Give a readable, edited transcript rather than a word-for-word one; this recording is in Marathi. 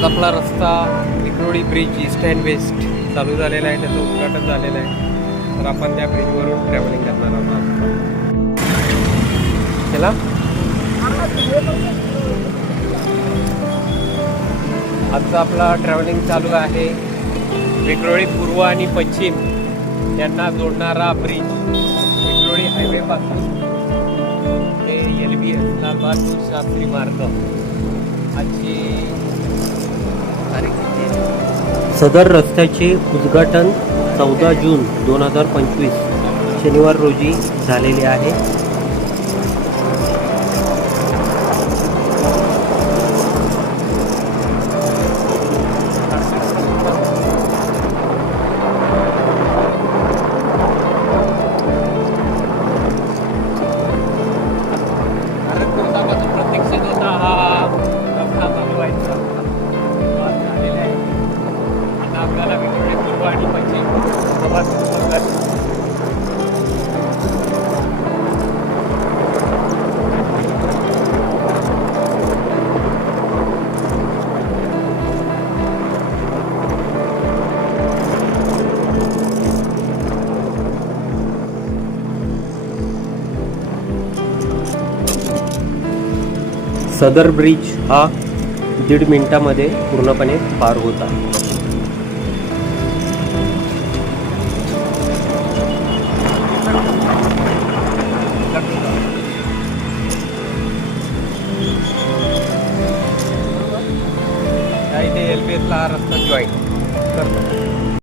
आज आपला रस्ता Vikhroli bridge east and west चालू झालेला आहे, त्याचं उद्घाटन झालेलं आहे. तर आपण त्या ब्रिजवरून ट्रॅव्हलिंग करणार आहोत. चला, आजचा आपला ट्रॅव्हलिंग चालू आहे विक्रोळी पूर्व आणि पश्चिम यांना जोडणारा ब्रिज विक्रोळी हायवे पासून ते LBS लाल बहादूर शास्त्री मार्ग. आजची तारीख किती आहे? सदर रस्त्याचे उद्घाटन 14 जून 2025 शनिवार रोजी झालेले आहे. प्रत्यक्षात होता हा रस्ता चालवायचा झालेला आहे. आता आपल्याला विक्रोळी पूर्व आणि पश्चिम प्रवास करतात. सदर ब्रिज हा 1.5 मिनिटामध्ये पूर्णपणे पार होता.